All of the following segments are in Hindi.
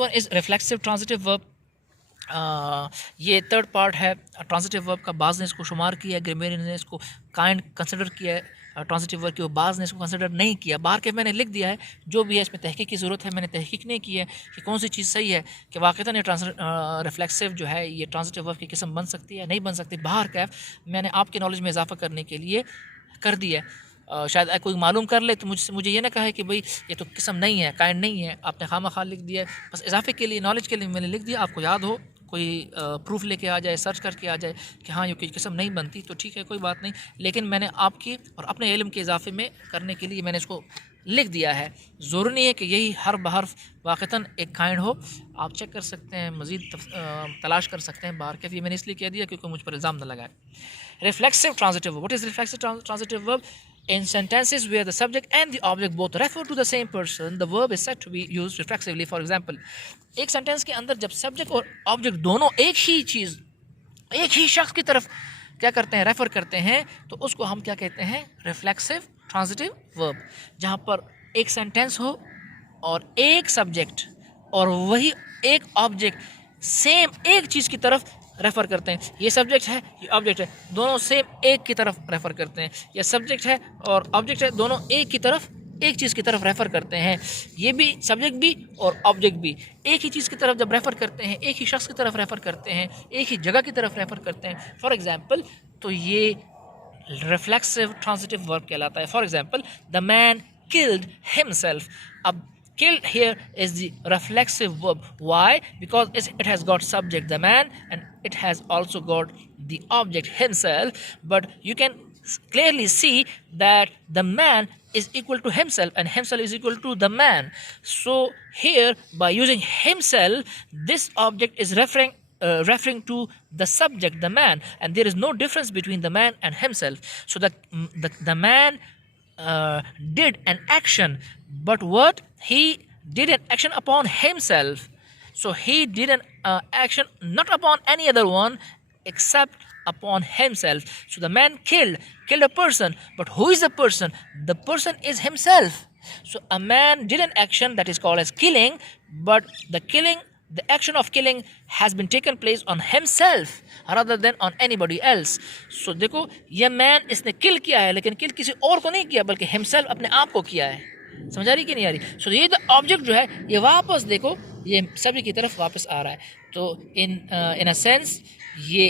One is reflexive transitive verb. ये थर्ड पार्ट है ट्रांजिटिव वर्ब का। बाज़ ने इसको शुमार किया है, ग्रामरियन ने इसको काइंड कंसिडर किया है ट्रांजिटिव वर्ब की, वो बाज़ ने इसको कंसिडर नहीं किया। बाहर के मैंने लिख दिया है, जो भी है इसमें तहकीक की ज़रूरत है, मैंने तहकीक नहीं की है कि कौन सी चीज़ सही है कि वाक़तन ये रिफ्लेक्सिव जो है ये ट्रांजिटिव वर्ब की किस्म बन सकती है नहीं बन सकती। बाहर कैफ मैंने आपके नॉलेज में इजाफा करने के लिए कर दिया है। शायद कोई मालूम कर ले तो मुझे ये ना कहे कि भाई ये तो किस्म नहीं है, काइंड नहीं है, आपने खामा लिख दिया है। बस इजाफे के लिए, नॉलेज के लिए मैंने लिख दिया, आपको याद हो, कोई प्रूफ लेके आ जाए, सर्च करके आ जाए कि हाँ ये कोई किस्म नहीं बनती तो ठीक है, कोई बात नहीं। लेकिन मैंने आपकी और अपने इल्म के इजाफे में करने के लिए मैंने इसको लिख दिया है। ज़रूरी नहीं है कि यही हर बहरफ वाक़तन एक काइंड हो। आप चेक कर सकते हैं, मज़ीद तलाश कर सकते हैं बाहर के। ये मैंने इसलिए कह दिया क्योंकि मुझ पर इल्ज़ाम न लगाए। Reflexive transitive verb, what is reflexive transitive verb? In sentences where the subject and the object both refer to the same person, the verb is said to be used reflexively. For example, एक सेंटेंस के अंदर जब सब्जेक्ट और ऑब्जेक्ट दोनों एक ही चीज़, एक ही शख्स की तरफ क्या करते हैं, रेफर करते हैं, तो उसको हम क्या कहते हैं? Reflexive transitive verb. जहाँ पर एक सेंटेंस हो और एक सब्जेक्ट और वही एक ऑब्जेक्ट सेम एक चीज़ की तरफ रेफ़र करते हैं। ये सब्जेक्ट है, ये ऑब्जेक्ट है, दोनों सेम एक की तरफ रेफ़र करते हैं। ये सब्जेक्ट है और ऑब्जेक्ट है, दोनों एक की तरफ, एक चीज़ की तरफ रेफ़र करते हैं। ये भी सब्जेक्ट भी और ऑब्जेक्ट भी एक ही चीज़ की तरफ जब रेफ़र करते हैं, एक ही शख्स की तरफ रेफ़र करते हैं, एक ही जगह की तरफ रेफ़र करते हैं, फॉर एग्ज़ाम्पल, तो ये रिफ्लेक्सिव ट्रांजिटिव वर्ब कहलाता है। For example, the man killed himself. अब killed here is the reflexive verb. Why? Because it has got subject the man and it has also got the object himself. But you can clearly see that the man is equal to himself and himself is equal to the man. So here by using himself, this object is referring to the subject, the man, and there is no difference between the man and himself. So the man did an action, but what he did an action upon himself. So he did an action not upon any other one except upon himself. So the man killed a person, but who is the person? The person is himself. So a man did an action that is called as killing, but the action of killing has been taken place on himself rather than on anybody else. So देखो, ये मैन इसने किल किया है, लेकिन किल किसी और को नहीं किया बल्कि हिमसेल्फ, अपने आप को किया है। समझ आ रही कि नहीं आ रही? सो ये ऑब्जेक्ट जो है ये वापस देखो, ये सभी की तरफ वापस आ रहा है। तो इन अ सेंस ये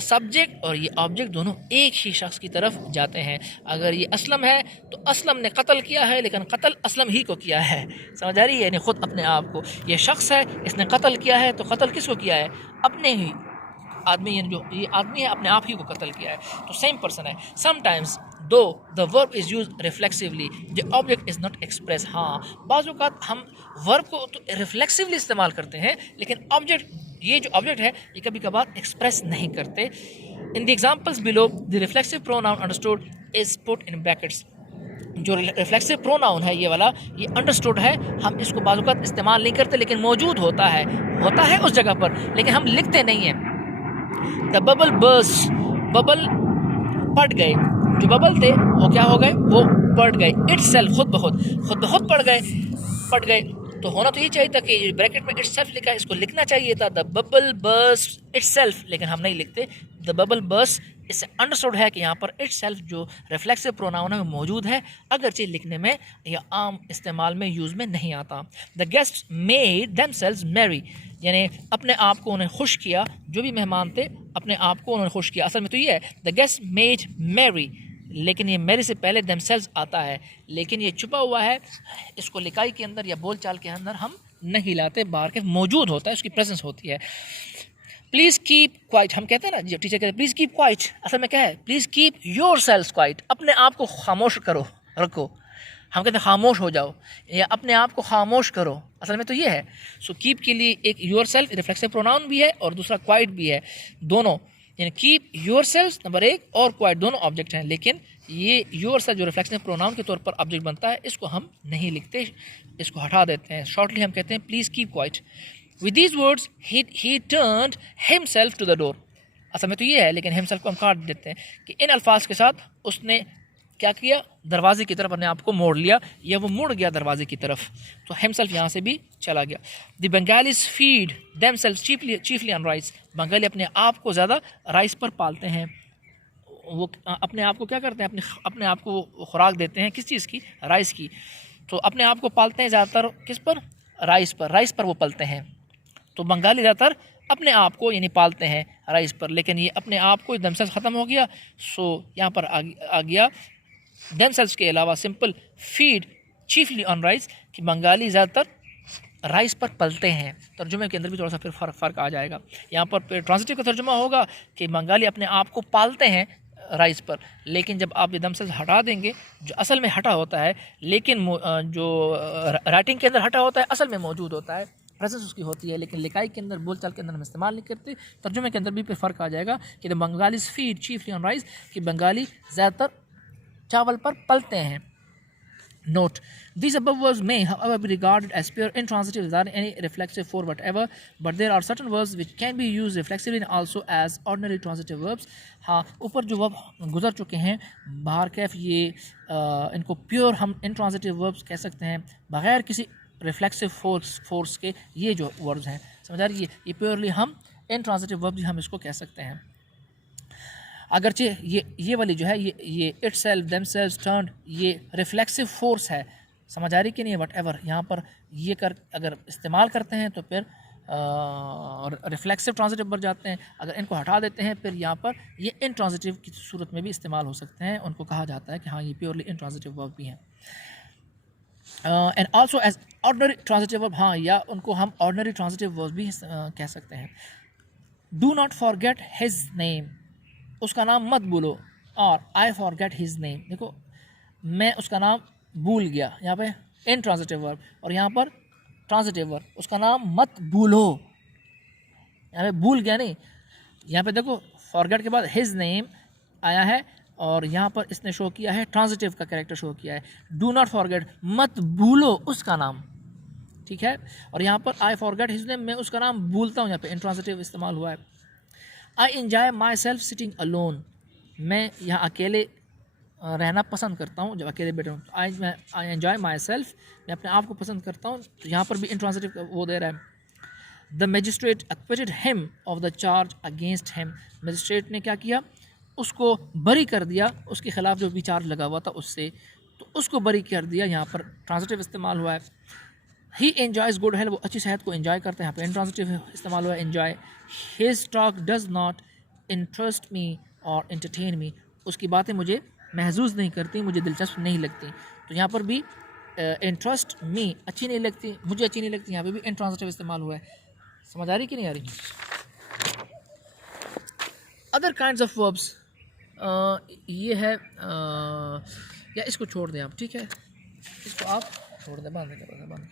सब्जेक्ट और ये ऑब्जेक्ट दोनों एक ही शख्स की तरफ जाते हैं। अगर ये असलम है तो असलम ने कत्ल किया है, लेकिन कत्ल असलम ही को किया है। समझ आ रही है? यानी ख़ुद अपने आप को। ये शख्स है, इसने कत्ल किया है, तो कत्ल किसको किया है? अपने ही आदमी, यानी जो ये आदमी है अपने आप ही को कत्ल किया है, तो सेम पर्सन है। Sometimes though the verb is use reflexively, the object is not express. हाँ, बाज़ औक़ात हम वर्ब को तो रिफ्लेक्सिवली इस्तेमाल करते हैं, लेकिन ऑब्जेक्ट, ये जो ऑब्जेक्ट है ये कभी कभार एक्सप्रेस नहीं करते। In the examples below the reflexive pronoun understood is put in brackets. जो रिफ्लेक्सिव प्रोनाउन है ये वाला, ये अंडरस्टूड है, हम इसको बाज़ औक़ात इस्तेमाल नहीं करते, लेकिन मौजूद होता है उस जगह पर, लेकिन हम लिखते नहीं हैं। द बबल बर्स्ट, बबल फट गए, जो बबल थे वो क्या हो गए? वो फट गए। इटसेल्फ, खुद बहुत फट गए। तो होना तो ये चाहिए था कि ब्रैकेट में इटसेल्फ लिखा है, इसको लिखना चाहिए था द बबल बर्स्ट इटसेल्फ, लेकिन हम नहीं लिखते द बबल बर्स्ट। इससे अंडरस्टूड है कि यहाँ पर इटसेल्फ जो रिफ्लेक्सिव प्रोनाउन है वो मौजूद है, अगरचे लिखने में या आम इस्तेमाल में यूज़ में नहीं आता। The guests made themselves merry, यानी अपने आप को उन्हें खुश किया, जो भी मेहमान थे अपने आप को उन्होंने खुश किया। असल में तो ये है द गेस्ट मेड मैरी, लेकिन ये मैरी से पहले देमसेल्व्स आता है, लेकिन ये छुपा हुआ है, इसको लिखाई के अंदर या बोलचाल के अंदर हम नहीं लाते, बाहर के मौजूद होता है, उसकी प्रेजेंस होती है। प्लीज़ कीप क्वाइट, हम कहते हैं ना, जो टीचर कहते हैं प्लीज़ कीप क्वाइट, असल में क्या है? Please keep your self quite, अपने आप को खामोश करो, रखो। हम कहते हैं खामोश हो जाओ या अपने आप को खामोश करो, असल में तो ये है। सो कीप के लिए एक योर सेल्फ रिफ्लेक्सिव प्रोनाउन भी है और दूसरा क्वाइट भी है, दोनों, यानी कीप योर सेल्फ नंबर एक और क्वाइट दोनों ऑब्जेक्ट हैं, लेकिन ये योर सेल्फ जो रिफ्लेक्सिव प्रोनाउन के तौर पर ऑब्जेक्ट बनता है, इसको हम नहीं लिखते, इसको हटा देते हैं। शॉर्टली हम कहते हैं please keep quiet. With these words he turned himself to the door, असल में तो ये है, लेकिन हिमसेल्फ को हम काट देते हैं कि इन अल्फाज के साथ उसने क्या किया, दरवाजे की तरफ अपने आप को मोड़ लिया, या वो मुड़ गया दरवाजे की तरफ, तो हिमसेल्फ यहाँ से भी चला गया। The Bengalis feed themselves chiefly on rice, Bengali अपने आप को ज़्यादा राइस पर पालते हैं। वो अपने आप को क्या करते हैं, अपने आप को खुराक देते हैं किस चीज़ की, राइस की। तो अपने आप को पालते हैं ज़्यादातर किस पर, राइस पर वो पलते हैं। तो बंगाली ज़्यादातर अपने आप को यानी पालते हैं राइस पर, लेकिन ये अपने आप को दमसेल्स ख़त्म हो गया, सो यहाँ पर आ गया दमसेल्स के अलावा simple feed chiefly on rice, कि बंगाली ज़्यादातर राइस पर पलते हैं। तर्जुमे के अंदर भी थोड़ा सा फिर फ़र्क आ जाएगा। यहाँ पर ट्रांजिटिव का तर्जुमा होगा कि बंगाली अपने आप को पालते हैं राइस पर, लेकिन जब आप ये दमसेल्स हटा देंगे, जो असल में हटा होता है लेकिन जो राइटिंग के अंदर हटा होता है असल में मौजूद होता है, प्रेजेंस उसकी होती है, लेकिन लिखाई के अंदर, बोलचाल के अंदर हम इस्तेमाल नहीं करते। तर्जुमे के अंदर भी फ़र्क आ जाएगा कि the Bengalis feed chiefly on rice, कि बंगाली ज़्यादातर चावल पर पलते हैं। Note: These above words may, however, be regarded as pure intransitive without any reflexive for whatever, but there are certain verbs which can be used reflexively and also as ordinary transitive verbs. हाँ, ऊपर जो वर्ब गुजर चुके हैं बाहर कैफ, ये इनको प्योर हम intransitive verbs कह सकते हैं बग़ैर किसी रिफ्लेक्सिव फोर्स के। ये जो वर्ड्स हैं, समझ आ रही है, ये प्योरली हम intransitive verbs हम इसको कह सकते हैं। अगरचे ये वाली जो है, ये इटसेल्फ, देमसेल्व्स, टर्न्ड, ये रिफ्लेक्सिव फोर्स है, समझ आ रही कि नहीं, वट एवर। यहाँ पर ये अगर इस्तेमाल करते हैं तो फिर रिफ्लेक्सिव ट्रांजिटिव पर जाते हैं, अगर इनको हटा देते हैं फिर यहाँ पर ये इंट्रांजिटिव की सूरत में भी इस्तेमाल हो सकते हैं। उनको कहा जाता है कि हाँ ये प्योरली इंट्रांजिटिव वर्ब भी हैं। And also as ordinary transitive verb, हाँ, या उनको हम ऑर्डिनरी ट्रांजिटिव वर्ब भी कह सकते हैं। Do not forget his name, उसका नाम मत भूलो, और आई फॉरगेट हिज नेम, देखो मैं उसका नाम भूल गया, यहाँ पे इंट्रांजिटिव वर्ब, और यहाँ पर ट्रांजिटिव वर्ब, उसका नाम मत भूलो, यहाँ पे भूल गया नहीं, यहाँ पे देखो फॉरगेट के बाद हिज नेम आया है, और यहाँ पर इसने शो किया है ट्रांजिटिव का कैरेक्टर शो किया है। डू नॉट फॉरगेट, मत भूलो उसका नाम, ठीक है। और यहाँ पर आई फॉरगेट हिज नेम, मैं उसका नाम भूलता हूँ, यहाँ पे इंट्रांजिटिव इस्तेमाल हुआ है। I enjoy my self sitting alone, मैं यहाँ अकेले रहना पसंद करता हूँ, जब अकेले बैठा हूँ। आई एन्जॉय माई सेल्फ, मैं अपने आप को पसंद करता हूँ, तो यहाँ पर भी इंट्रांजिटिव वो दे रहा है। The magistrate acquitted him of the charge against him, magistrate ने क्या किया, उसको बरी कर दिया, उसके खिलाफ जो भी चार्ज लगा हुआ था उससे, तो उसको बरी कर दिया, यहाँ पर ट्रांजिटिव इस्तेमाल हुआ है। ही एन्जॉयज़ गुड हेल्थ, वो अच्छी सेहत को एंजॉय करते हैं, यहाँ पर इंट्रांजिटिव इस्तेमाल हुआ है enjoy. His talk does not interest me और एंटरटेन मी, उसकी बातें मुझे महसूस नहीं करती, मुझे दिलचस्प नहीं लगती, तो यहाँ पर भी इंटरेस्ट मी अच्छी नहीं लगती, मुझे अच्छी नहीं लगती, यहाँ पे भी इंट्रांजिटिव इस्तेमाल हुआ है। समझ आ रही कि नहीं आ रही। अदर काइंड्स ऑफ वर्ब्स, ये है या इसको छोड़ दें आप, ठीक है, इसको आप छोड़ दें, बंद